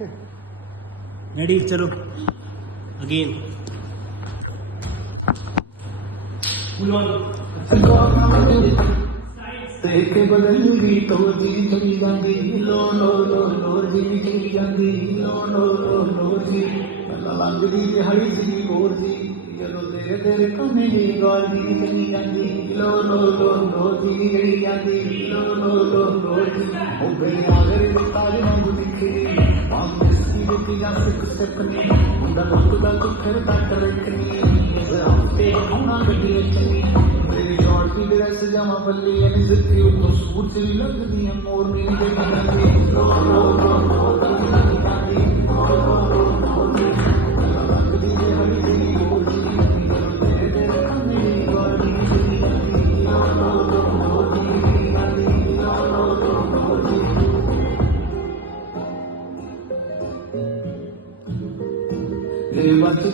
ready चलो again देख बदलूंगी तो जी चली जाती लो लो लो लो जी चली जाती लो लो लो लो जी लगदी हरी जी गोर जी चलो तेरे तेरे कमे जी गौर जी चली जाती लो लो लो लो जी चली जाती लो लो लो लो जी हो गई नागर ताज वांग दिखे वांग सी दिखी जा सिक सिकनी मुंडा लुकदा कुखर तक रखनी आपे होना गड्डी चली मेरी जॉर्जी ड्रेस जमा बल्ली यानी जितनी तो सूट सी लगदी है मोरनी दे गाती लो लो लो लो गाती लो लो लो लो लगदी है हरी सी गोरी तेरे तेरे कमे गोरी चली जाती लो लो लो लो गाती लो लो लो लो ये बात तो